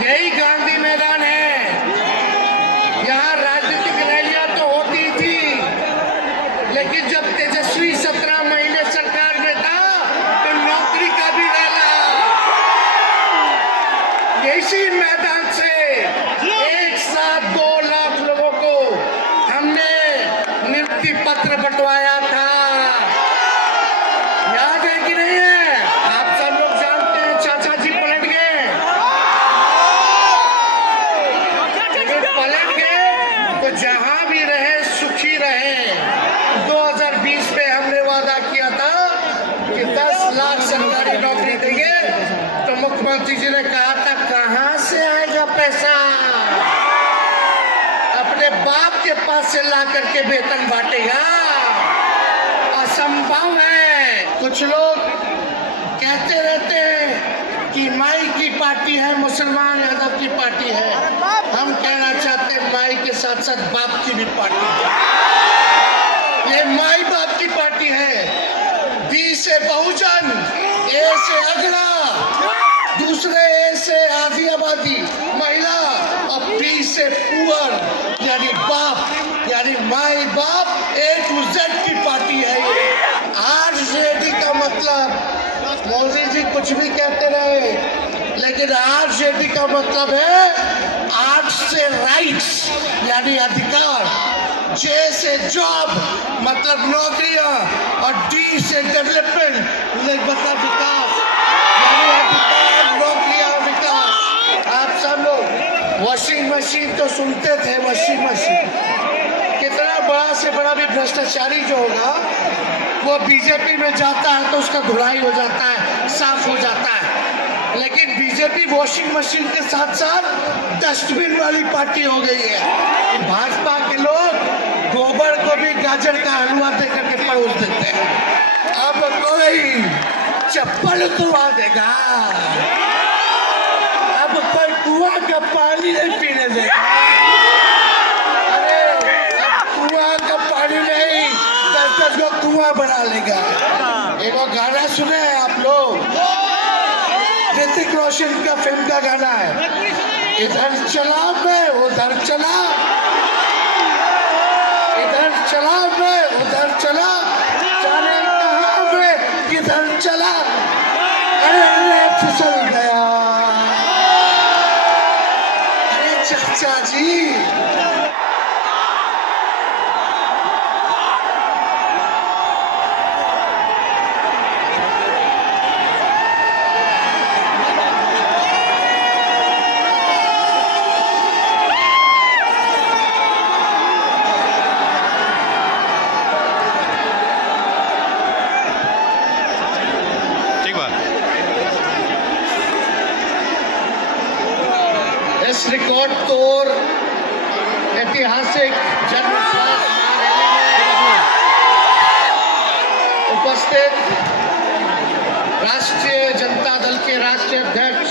यही गांधी मैदान है। यहाँ राजनीतिक रैलियां तो होती थी, लेकिन जब तेजस्वी 17 महीने सरकार में था तो नौकरी का भी डाला। इसी मैदान से एक साथ 2 लाख लोगों को हमने नियुक्ति पत्र बंटवाया था। याद है कि नहीं है? आप सब लोग जानते हैं। चाचा जी पलट गए, पलट गए तो जहां भी रहे सुखी रहे। 2020 में हमने वादा किया था कि 10 लाख सरकारी नौकरी देंगे, तो मुख्यमंत्री जी ने कहा था कहां से आएगा पैसा? अपने बाप के पास से ला करके वेतन बांटेगा? असंभव है। कुछ लोग कहते रहते हैं कि माई की पार्टी है, मुसलमान यादव की पार्टी है। हम कहना चाहते हैं माई के साथ साथ बाप की भी पार्टी है। ये माई बाप की पार्टी है। बी से बहुजन, ए से अगड़ा, दूसरे ए से आधी आबादी महिला और पी से पुअर यानी बाप, यानी माई बाप, A to Z की पार्टी है ये। आरजेडी का मतलब, मोदी जी कुछ भी कहते रहे, लेकिन आरजेडी का मतलब है आर से राइट्स यानी अधिकार, जे से जॉब मतलब नौकरियां, और डी से डेवलपमेंट मतलब विकास यानी अधिकार, नौकरियां, विकास। आप सब लोग वॉशिंग मशीन तो सुनते थे, वॉशिंग मशीन कितना बड़ा से बड़ा भी भ्रष्टाचारी जो होगा वो बीजेपी में जाता है तो उसका धुलाई हो जाता है, साफ हो जाता है। लेकिन बीजेपी वॉशिंग मशीन के साथ साथ डस्टबिन वाली पार्टी हो गई है। भाजपा के लोग गोबर को भी गाजर का हलवा दे करके परोस देते हैं। अब कोई चप्पल उतरवा देगा, अब कोई कुआं का पानी नहीं पीने देगा। कुआं का पानी नहीं, 10 को कुआं बना लेगा। एक गाना सुने हैं आप लोग, ऋतिक रोशन का फिल्म का गाना है, इधर चला मैं उधर चला, इधर चला मैं उधर चला, जाने कहाँ मैं किधर चला, अरे फिसल गया। अरे चाचा जी, इस रिकॉर्ड तोड़ ऐतिहासिक जन्म उपस्थित राष्ट्रीय जनता दल के राष्ट्रीय अध्यक्ष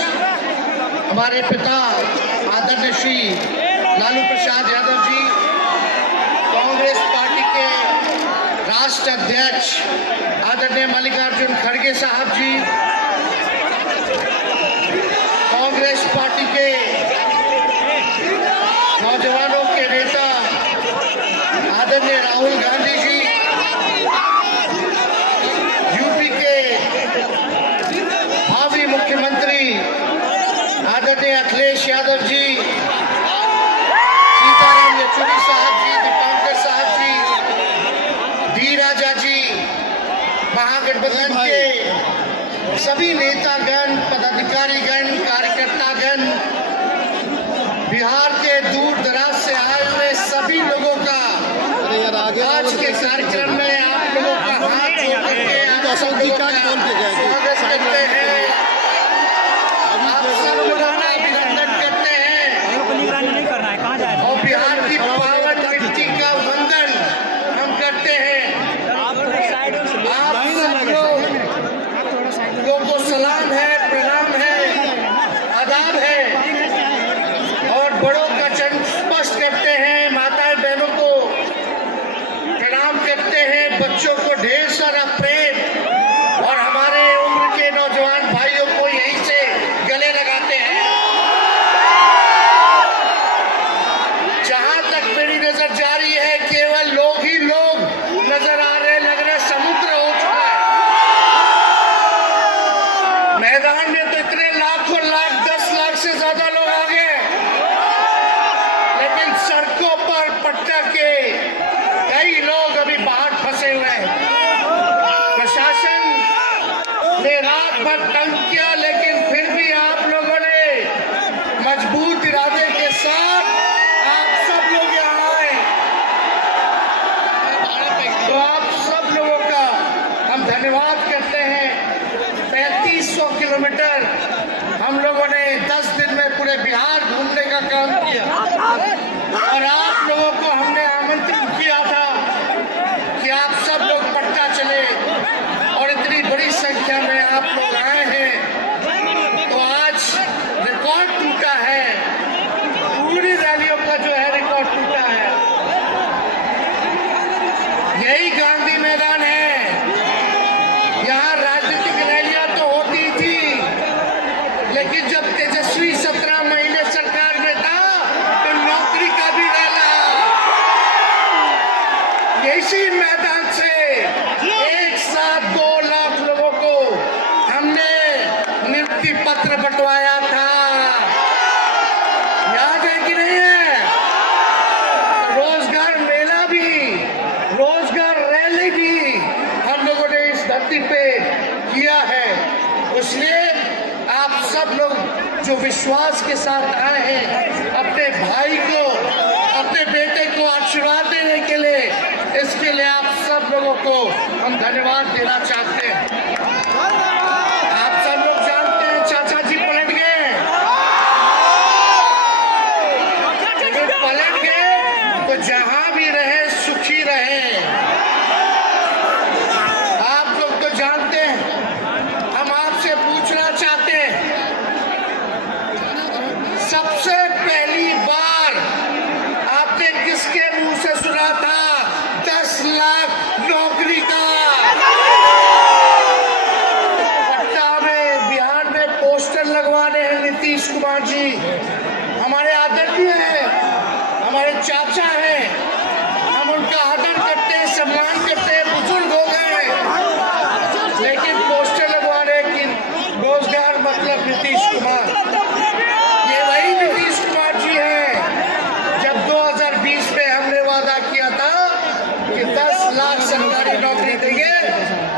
हमारे पिता आदरणीय श्री लालू प्रसाद यादव जी, कांग्रेस पार्टी के राष्ट्रीय अध्यक्ष आदरणीय मल्लिकार्जुन खड़गे साहब जी, कांग्रेस पार्टी के नौजवानों के नेता आदरणीय राहुल गांधी जी, यूपी के भावी मुख्यमंत्री आदरणीय अखिलेश यादव जी, सीताराम येचुरी साहब जी, दीपांकर साहब जी, डी राजा जी, महागठबंधन के सभी नेतागण, पदाधिकारीगण, कार्यकर्तागण, बिहार के दूर दराज से आए हुए सभी लोगों का आज के कार्यक्रम में आप लोगों का हाथ जोड़ करके आप सब लोगों का स्वागत करते हैं। आप सब लोगों का अभिनंदन करते हैं और बिहार की पावन मिट्टी का वंदन हम करते हैं। आप सब लोगों को सलाम है, प्रणाम है, आदाब है और बड़ों का चरण स्पर्श करते हैं, माताएं बहनों को प्रणाम करते हैं, बच्चों को ढेर सारा प्रेम और हमारे और आप लोगों को हमने आमंत्रित किया था कि आप सब लोग पटना चले, और इतनी बड़ी संख्या में आप लोग आए हैं। तो आज रिकॉर्ड टूटा है, पूरी रैलियों का जो है रिकॉर्ड टूटा है। यही गांधी मैदान है, यहाँ राजनीतिक रैलियां तो होती थी, लेकिन जब तेजस्वी 17 महीने सरकार में था तो नौकरी का भी डाला। इसी मैदान से एक साथ 2 लाख लोगों को हमने नियुक्ति पत्र बंटवाया था, याद है कि नहीं है? रोजगार मेला भी, रोजगार रैली भी हम लोगों ने इस धरती पे किया है। इसलिए आप सब लोग जो विश्वास के साथ आए हैं अपने भाई को, अपने बेटे को आशीर्वाद देने के लिए, इसके लिए आप सब लोगों को हम धन्यवाद देना चाहते हैं। आप सब लोग जानते हैं चाचा जी पलट गए, पलट गए तो जहां भी रहे सुखी रहे। आप लोग तो जानते हैं, हम आपसे पूछना चाहते हैं, सबसे पहली बार आपने किसके मुंह से सुना था 10 लाख नौकरी का? पटना में, बिहार में पोस्टर लगवाने हैं नीतीश कुमार जी, हमारे आदरणीय हैं, हमारे चाचा हैं, हम उनका आदर करते हैं, सम्मान करते हैं, बुजुर्ग हो गए, लेकिन पोस्टर लगवाने की रोजगार मतलब नीतीश कुमार, ये वही नीतीश कुमार जी हैं। जब 2020 में हमने वादा किया था कि 10 लाख सरकारी नौकरी देंगे,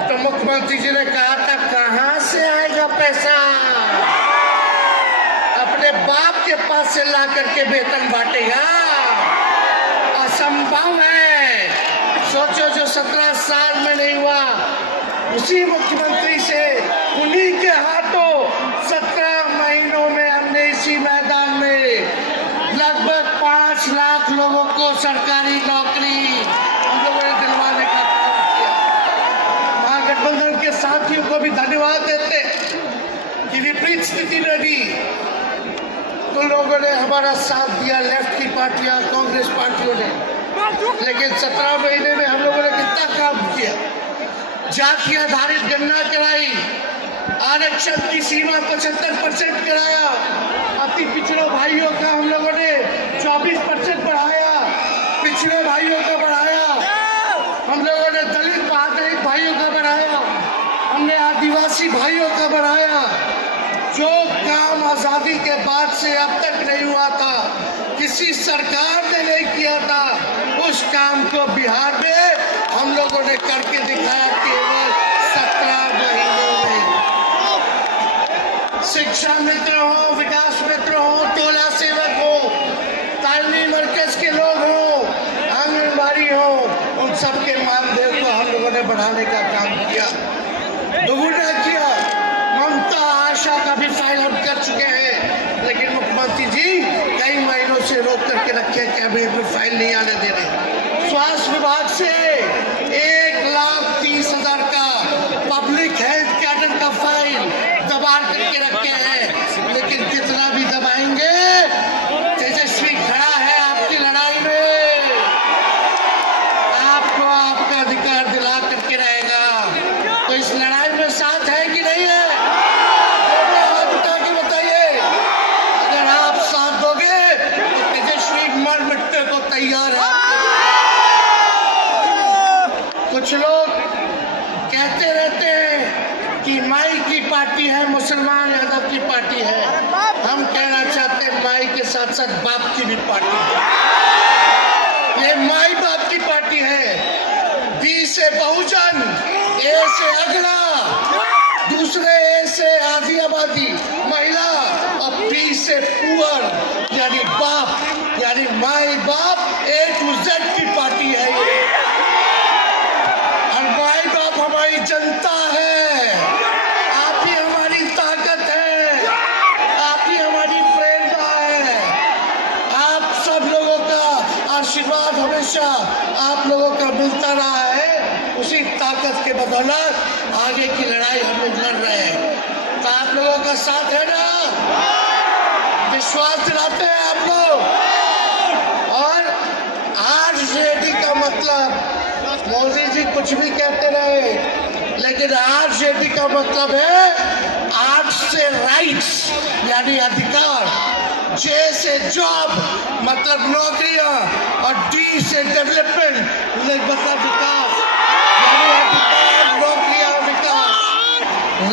तो मुख्यमंत्री जी ने कहा था कहां से आएगा पैसा? अपने बाप के पास से ला करके वेतन बांटेगा, असंभव है। सोचो, जो 17 साल में नहीं हुआ, उसी मुख्यमंत्री से, उन्हीं के हाथों 17 महीनों में हमने इसी मैदान में लगभग 5 लाख लोगों को सरकारी नौकरी हम लोगों ने दिलवाने का काम किया। महागठबंधन के साथियों को भी धन्यवाद देते कि विपरीत स्थिति में भी तो लोगों ने हमारा साथ दिया, लेफ्ट की पार्टियां, कांग्रेस पार्टियों ने। लेकिन 17 महीने में हम लोगों ने कितना काम किया? जाति आधारित गणना कराई, आरक्षण की सीमा 75% कराया, अति पिछड़े भाइयों का हम लोगों ने 24% बढ़ाया, पिछड़े भाइयों का बढ़ाया, हम लोगों ने दलित आधारित भाइयों का बढ़ाया, हमने आदिवासी भाइयों का बढ़ाया। जो काम आजादी के बाद से अब तक नहीं हुआ था, किसी सरकार ने नहीं किया था, उस काम को बिहार में हम लोगों ने करके दिखाया केवल 17 महीनों में। शिक्षा मित्र हो, विकास मित्र हो, टोला सेवक हो, तालीमी मरकज के लोग हो, आंगनबाड़ी हो, उन सबके मानदेय को हम लोगों ने बढ़ाने का काम किया, दोगुना किया। ममता आशा का भी फाइल हम कर चुके हैं, लेकिन मुख्यमंत्री जी कई महीनों से रोक करके रखे कि अभी फाइल नहीं आने दे रहे। स्वास्थ्य विभाग से 1,30,000 का पब्लिक हेल्थ कैडर का फाइल दबा करके रखे हैं, लेकिन कितना भी दबाएंगे, तेजस्वी खड़ा है आपकी लड़ाई में, आपको आपका अधिकार दिला करके रहेगा। तो इस लड़ाई में साथ है कि नहीं है? उठा के बताइए। अगर आप साथ दोगे तो तेजस्वी मर मिटने को तैयार है। कुछ लोग कहते रहते हैं कि माई की पार्टी है, मुसलमान यादव की पार्टी है। हम कहना चाहते हैं माई के साथ साथ बाप की भी पार्टी है। ये माई बाप की पार्टी है। बी से बहुजन, ए से अगला, दूसरे ए से आधी आबादी महिला, और बी से पुअर यानी बाप, यानी माई बाप, A to Z की पार्टी है ये। और माई बाप हमारी जनता है, आप ही हमारी ताकत है, आप ही हमारी प्रेरणा है। आप सब लोगों का हमेशा आप लोगों का मिलता रहा है, उसी ताकत के बदौलत आगे की लड़ाई हम लोग लड़ रहे हैं। तो आप लोगों का साथ है ना? विश्वास दिलाते हैं आप लोग। और आरजेडी का मतलब, मोदी जी कुछ भी कहते रहे, लेकिन आरजेडी का मतलब है आर से राइट्स यानी अधिकार, जे से जॉब मतलब नौकरियां, और डी से डेवलपमेंट मतलब विकास यानी अधिकार, नौकरियां, विकास,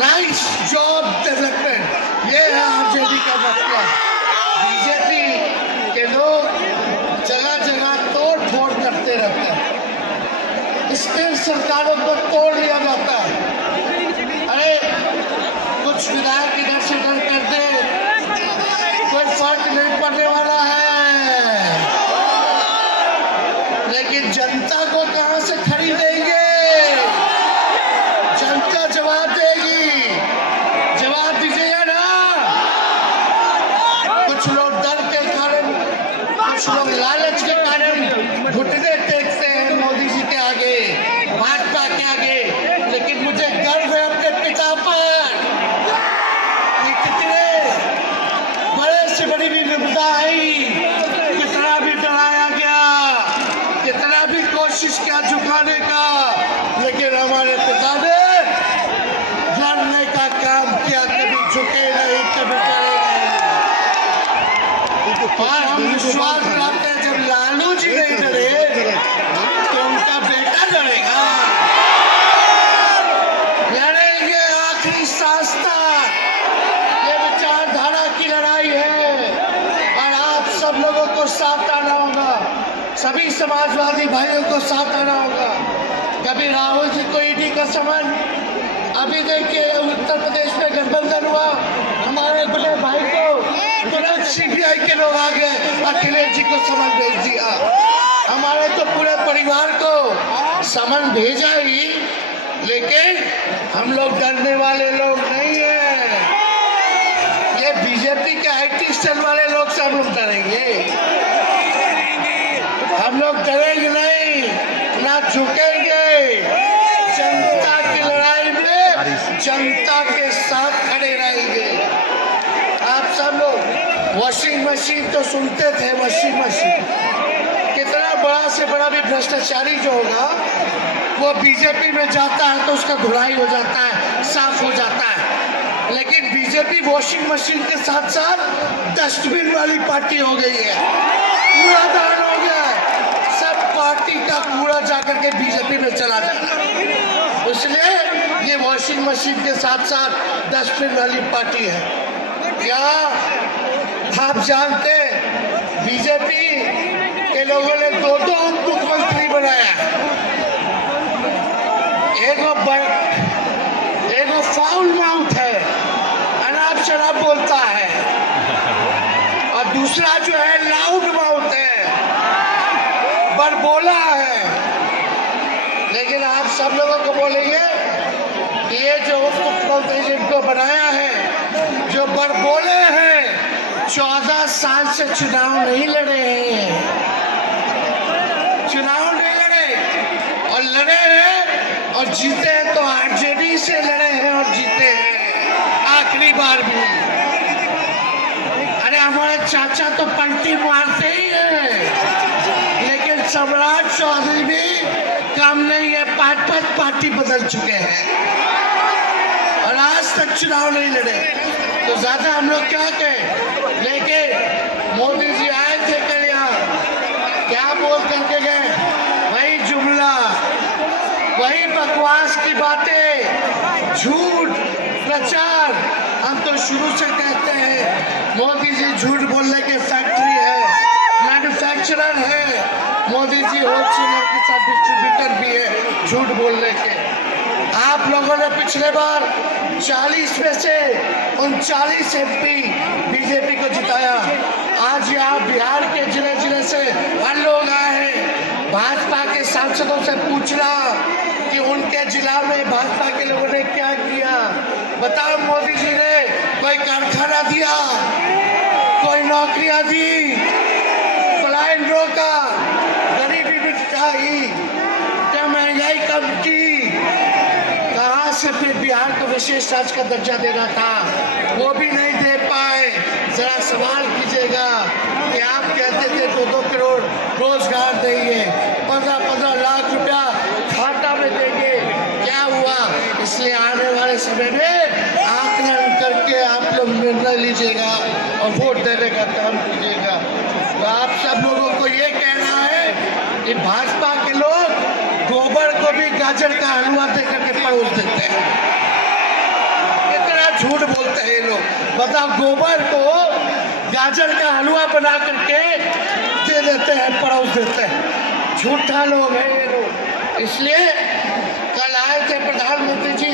राइट्स, जॉब, डेवलपमेंट, ये है आरजेडी का मतलब। बीजेपी के लोग जगह जगह तोड़ फोड़ करते रहते हैं, स्टेट सरकारों को तोड़ लिया जाता है। अरे कुछ विधायक इधर से उधर कर दे, कोई फर्क नहीं पड़ने वाला है, लेकिन जनता को कहां से खरीदेंगे? जनता जवाब देगी, जवाब दीजिएगा ना। कुछ लोग डर के कारण, कुछ लोग लालच के कारण घुटने टेकते हैं मोदी जी के आगे, भाजपा के आगे, लेकिन मुझे गर्व है अपने पिता पर। ये कितने बड़े से बड़ी भी विपदा आई, कितना भी डराया गया, कितना भी कोशिश किया झुकाने का, लेकिन हमारे पिता ने लड़ने का काम किया, कभी झुके नहीं, कभी डरे नहीं। और हम विश्वास करते हैं जब लालू जी नहीं डरे तो उनका बेटा डरेगा। लड़ेंगे आखिरी सांस तक, ये विचारधारा की लड़ाई है और आप सब लोगों को साथ आना होगा, सभी समाजवादी भाइयों को साथ आना होगा। कभी राहुल जी को ईडी का समन, अभी देखिए उत्तर प्रदेश में गठबंधन हुआ, हमारे बड़े भाई को तुरंत सीबीआई के लोग आ गए, अखिलेश जी को समन भेज दिया। हमारे तो पूरे परिवार को समन भेजा ही, लेकिन हम लोग डरने वाले लोग नहीं है। ये बीजेपी के आईटी सेल वाले लोग से हम लोग डरेंगे, हम लोग डरेंगे नहीं, ना झुकेंगे। जनता की लड़ाई में जनता के साथ खड़े रहेंगे। आप सब लोग वॉशिंग मशीन तो सुनते थे, वॉशिंग मशीन, कितना बड़ा से बड़ा भी भ्रष्टाचारी जो होगा वो बीजेपी में जाता है तो उसका धुलाई हो जाता है, साफ हो जाता है। लेकिन बीजेपी वॉशिंग मशीन के साथ साथ डस्टबिन वाली पार्टी हो गई है, कूड़ादान हो गया है, सब पार्टी का कूड़ा जाकर के बीजेपी में चला जाता है। इसलिए ये वॉशिंग मशीन के साथ साथ डस्टबिन वाली पार्टी है। क्या आप जानते हैं बीजेपी के लोगों ने दो मुख्यमंत्री बनाया, एक वो फाउल माउथ है, अनाप शराब बोलता है, और दूसरा जो है लाउड माउथ है, बड़बोला है। लेकिन आप सब लोगों को बोलेंगे कि ये जो मुख्यमंत्री जिनको बनाया है, जो बड़बोले हैं, 14 साल से चुनाव नहीं लड़े हैं, चुनाव नहीं लड़े, और लड़े हैं और जीते हैं तो आरजेडी से लड़े हैं और जीते हैं आखिरी बार भी। अरे हमारे चाचा तो पलटी मारते ही हैं, लेकिन सम्राट चौधरी भी कम नहीं है, 5 पार्टी बदल चुके हैं और आज तक चुनाव नहीं लड़े। तो ज्यादा हम लोग क्या कहें, लेकिन मोदी जी आए थे कल यहाँ, क्या बोल करके गए, वही जुमला, वही बकवास की बातें, झूठ प्रचार। हम तो शुरू से कहते हैं मोदी जी झूठ बोलने के फैक्ट्री है, मैन्युफैक्चरर है, मोदी जी होलसेलर के साथ डिस्ट्रीब्यूटर भी है झूठ बोलने के। आप लोगों ने पिछले बार 40 में से 39 MP बीजेपी को जिताया। आज यहाँ बिहार के जिले जिले से हर लोग आए हैं भाजपा के सांसदों से पूछना कि उनके जिला में भाजपा के लोगों ने क्या किया। बताओ, मोदी जी ने कोई कारखाना दिया, कोई नौकरियां दी, पलायन रोका, पानी भी बिकता ही, क्या महंगाई कम की, कहाँ से फिर बिहार को विशेष राज्य का दर्जा देना था, वो भी नहीं दे पाए। जरा सवाल कीजिएगा कि आप कहते थे 2-2 करोड़ रोजगार देंगे, 15-15 लाख रुपया खाता में देंगे, क्या हुआ? इसलिए आने वाले समय में आकलन करके आप लोग निर्णय लीजिएगा और वोट देने का काम कीजिएगा। तो आप सब लोगों को ये कहना है कि भाजपा के लोग गोबर को भी गाजर का हलवा दे करके परोस देते हैं। इतना झूठ बोलते हैं ये लोग। बताओ, गोबर को गाजर का हलवा बना करके दे देते हैं, परोस देते हैं। झूठा लोग हैं ये लोग। इसलिए कल आए थे प्रधानमंत्री जी,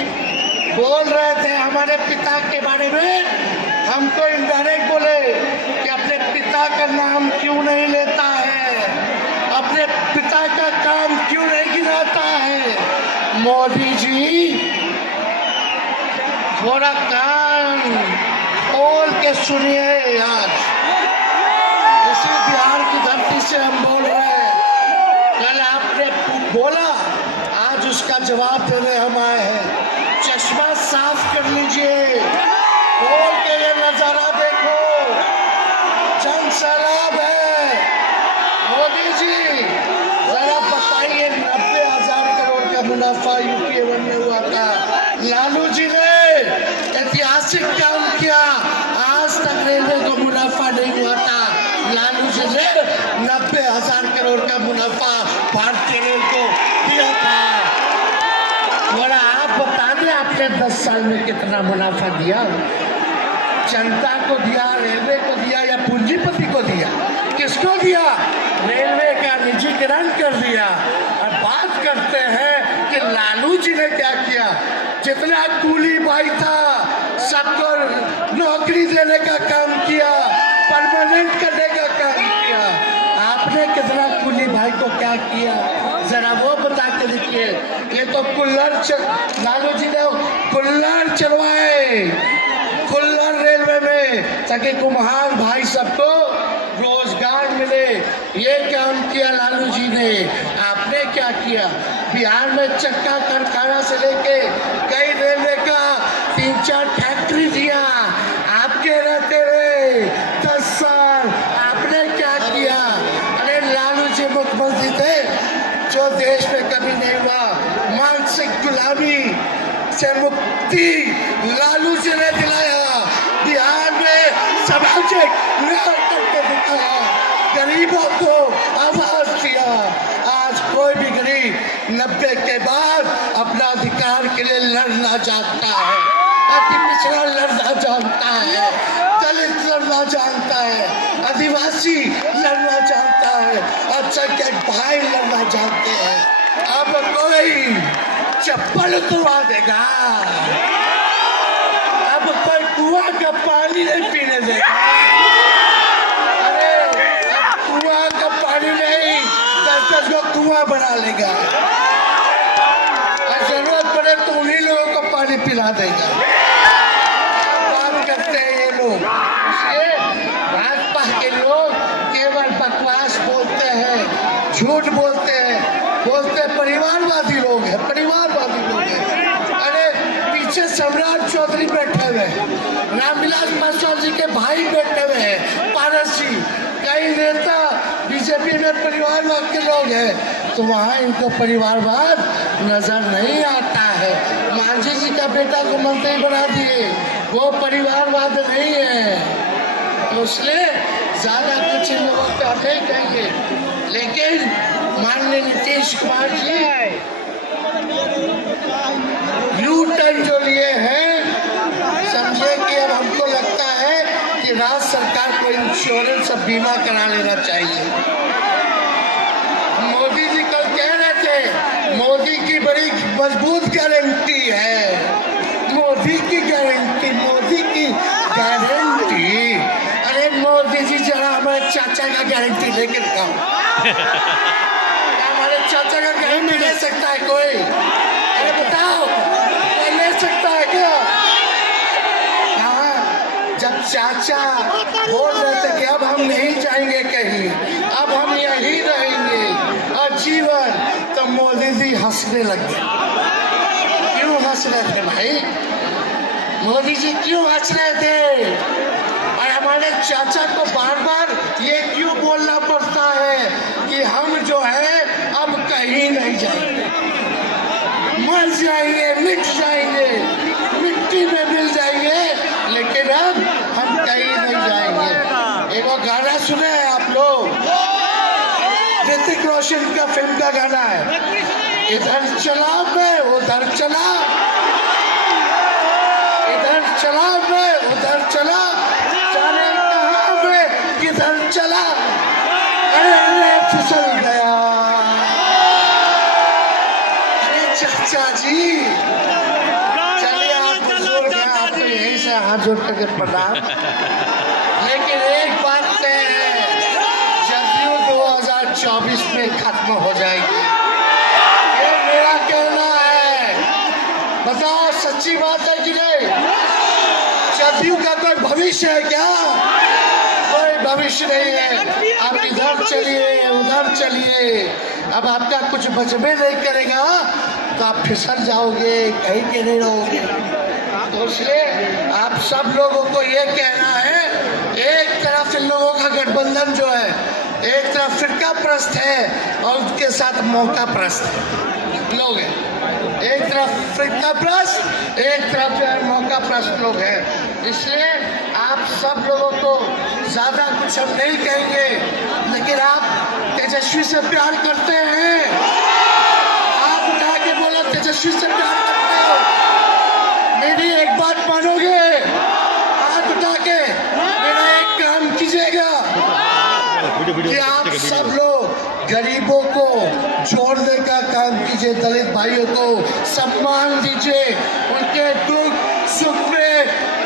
बोल रहे थे हमारे पिता के बारे में, हमको इनडायरेक्ट बोले कि अपने पिता का नाम क्यों नहीं लेता है, अपने पिता का काम क्यों नहीं गिनाता है। मोदी जी थोड़ा कान खोल के सुनिए। आज इसी बिहार की धरती से हम बोल रहे हैं, कल आपने बोला, आज उसका जवाब देने हम आए हैं। चश्मा साफ कर लीजिए, खोल के ये नजारा देखो, जन सैलाब है। मोदी जी जरा बताइए, 90,000 करोड़ का मुनाफा यूपी 1 में हुआ था, लालू जी ने ऐतिहासिक काम किया, आज तक रेलवे को मुनाफा नहीं हुआ था। लालू जी ने 90,000 करोड़ का मुनाफा भारतीय रेल को दिया था। थोड़ा आप बता दें, आपने 10 साल में कितना मुनाफा दिया? जनता को दिया, रेलवे को दिया या पूंजीपति को दिया? किसको दिया? रेलवे का निजीकरण कर दिया। और बात करते हैं कि लालू जी ने क्या किया। जितना कूली भाई था सबको नौकरी देने का काम किया, परमानेंट करने का काम किया। आपने कितना कूली भाई को क्या किया, जरा वो बता के देखिए। ये तो लालू जी ने कुल्लर चलवाए, कुल्लर रेलवे में, ताकि कुम्हार भाई सबको रोजगार मिले। ये काम किया लालू जी ने। आपने क्या किया? बिहार में चक्का कारखाना से लेके कई रेलवे का 3-4 फैक्ट्री दिया। आपके रहते हुए 10 साल आपने क्या किया? अरे लालू जी मुख्यमंत्री थे जो देश में कभी नहीं हुआ। मानसिक गुलामी से मुक्ति लालू जी ने दिलाया। बिहार में सामाजिक न्याय करके दिखाया, गरीबों को आवाज दिया। आज कोई भी गरीब 90 के बाद अपना अधिकार के लिए लड़ना जानता है, अति पिछड़ा लड़ना जानता है, दलित लड़ना जानता है, आदिवासी लड़ना जानता है, अल्पसंख्यक भाई लड़ना जानते हैं। अब कोई चप्पल तुड़वा देगा, अब कोई कुआं का पानी नहीं पीने देगा। अरे कुआं का पानी नहीं, 10 को कुआं बना लेगा। जरूरत पड़े तो उन्हीं लोगों को पानी पिला देगा। बात करते हैं ये लोग। भाजपा के लोग केवल बकवास बोलते हैं, झूठ बोलते हैं, बोलते परिवारवादी लोग हैं, परिवारवादी लोग हैं। अरे पीछे सम्राट चौधरी बैठे हुए हैं, रामविलास पासवान जी के भाई बैठे हुए हैं, पारस जी, कई नेता बीजेपी में परिवारवाद के लोग हैं, तो वहाँ इनको परिवारवाद नजर नहीं आता है। मांझी जी का बेटा को मंत्री बना दिए, वो परिवारवाद नहीं है। तो इसलिए ज्यादा कुछ इन लोगों का नहीं कहेंगे। लेकिन माननीय नीतीश कुमार जी यू टर्न जो लिए हैं, समझे कि अब हमको लगता है कि राज्य सरकार को इंश्योरेंस और बीमा करा लेना चाहिए। मोदी जी कल कह रहे थे मोदी की बड़ी मजबूत गारंटी है, मोदी की गारंटी, मोदी की गारंटी। अरे मोदी जी जरा हमारे चाचा का गारंटी लेके दिखाओ। हमारे चाचा का गारंटी ले सकता है कोई? अरे बताओ, ले सकता है क्या? जब चाचा बोल रहे थे कि अब हम नहीं जाएंगे कहीं, अब हम यहीं रहेंगे, हंसने लग गए। क्यों हंस रहे थे भाई? मोदी जी क्यों हंस रहे थे? और हमारे चाचा को बार बार ये क्यों बोलना पड़ता है कि हम जो है अब कहीं नहीं जाएंगे, मर जाएंगे, मिट जाएंगे, मिट्टी में मिल जाएंगे, लेकिन अब हम कहीं नहीं जाएंगे। एक गाना सुने हैं आप लोग, ऋतिक रोशन का फिल्म का गाना है, इधर चला मैं उधर चला, इधर चला मैं उधर चला, जाने कहाँ मैं किधर चला, अरे फिसल गया। अरे चाचा जी, चलिए आप बुजुर्ग हैं, आपको यहीं से हाथ जोड़ करके प्रणाम। लेकिन एक बात तय है, जदयू 2024 में खत्म हो जाएगी, ये मेरा कहना है। बताओ सच्ची बात है कि नहीं? जदयू का कोई भविष्य है क्या? कोई भविष्य नहीं है। आप इधर चलिए उधर चलिए, अब आपका कुछ बचबे नहीं करेगा तो आप फिसल जाओगे, कहीं के नहीं रहोगे। तो इसलिए आप सब लोगों को ये कहना है, एक तरफ इन लोगों का गठबंधन जो है, एक तरफ फिरका प्रस्त है और उसके साथ मौका प्रस्त लोग हैं। एक तरफ फिरका प्रस्त, एक तरफ जो है मौका प्रस्त लोग हैं। इसलिए आप सब लोगों को ज्यादा कुछ हम नहीं कहेंगे, लेकिन आप तेजस्वी से प्यार करते हैं? आप उठा के बोलो तेजस्वी से प्यार करते हो? मेरी एक बात मानोगे? हाथ उठा के मेरा एक काम कीजिएगा कि आप सब लोग गरीबों को जोड़ने का काम कीजिए, दलित भाइयों को सम्मान दीजिए, उनके दुख सुख में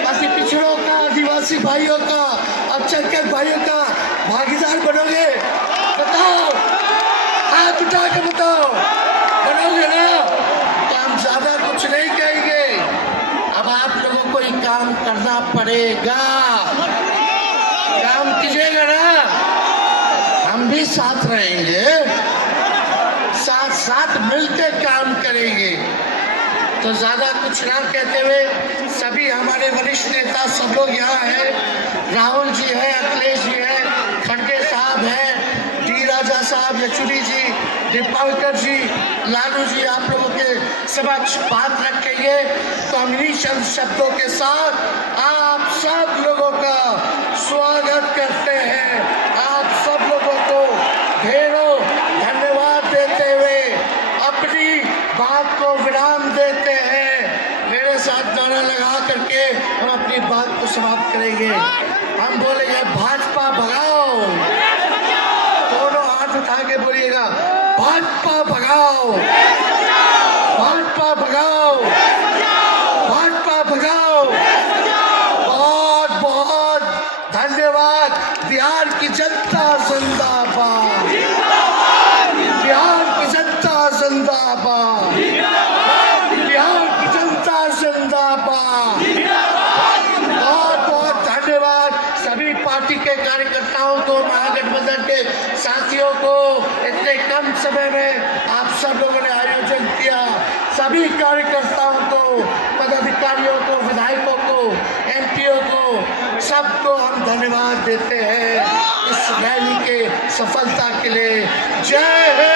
अति पिछड़ों का, आदिवासी भाइयों का, अल्पसंख्यक भाइयों का भागीदार बनोगे? बताओ, हाथ उठा के बताओ, बनोगे ना? तो हम ज्यादा कुछ नहीं कहेंगे, अब आप लोगों को ये काम करना पड़ेगा। काम कीजिएगा ना, हम भी साथ रहेंगे, साथ साथ मिलकर काम करेंगे। तो ज्यादा कुछ ना कहते हुए सभी हमारे वरिष्ठ नेता सब लोग यहाँ हैं, राहुल जी है, अखिलेश जी है, खड़गे साहब है, डी राजा साहब, येचुरी जी, दीपांकर जी, लालू जी, आप लोगों के समक्ष बात रखेंगे। तो हम इन्हीं शब्दों के साथ आप सब लोगों का स्वागत करते हैं, आप सब लोगों को ढेरों धन्यवाद देते हुए अपनी बात को विराम देते हैं। मेरे साथ गाना लगा करके हम अपनी बात को समाप्त करेंगे। हम बोलेंगे भाजपा भगाओ, दोनों हाथ उठा के बोलिएगा, भाजपा भगाओ, भाजपा भगाओ, भाजपा भगाओ। बहुत बहुत धन्यवाद। बिहार की जनता जिंदाबाद, बिहार की जनता जिंदाबाद, बिहार की जनता जिंदाबाद। बहुत बहुत धन्यवाद सभी पार्टी के कार्यकर्ताओं को, महागठबंधन के साथियों को, इतने कम समय में आप सब लोगों ने आयोजन किया। सभी कार्यकर्ताओं को, पदाधिकारियों को, विधायकों को, एमपीओ को, सबको हम धन्यवाद देते हैं इस रैली के सफलता के लिए। जय हिंद।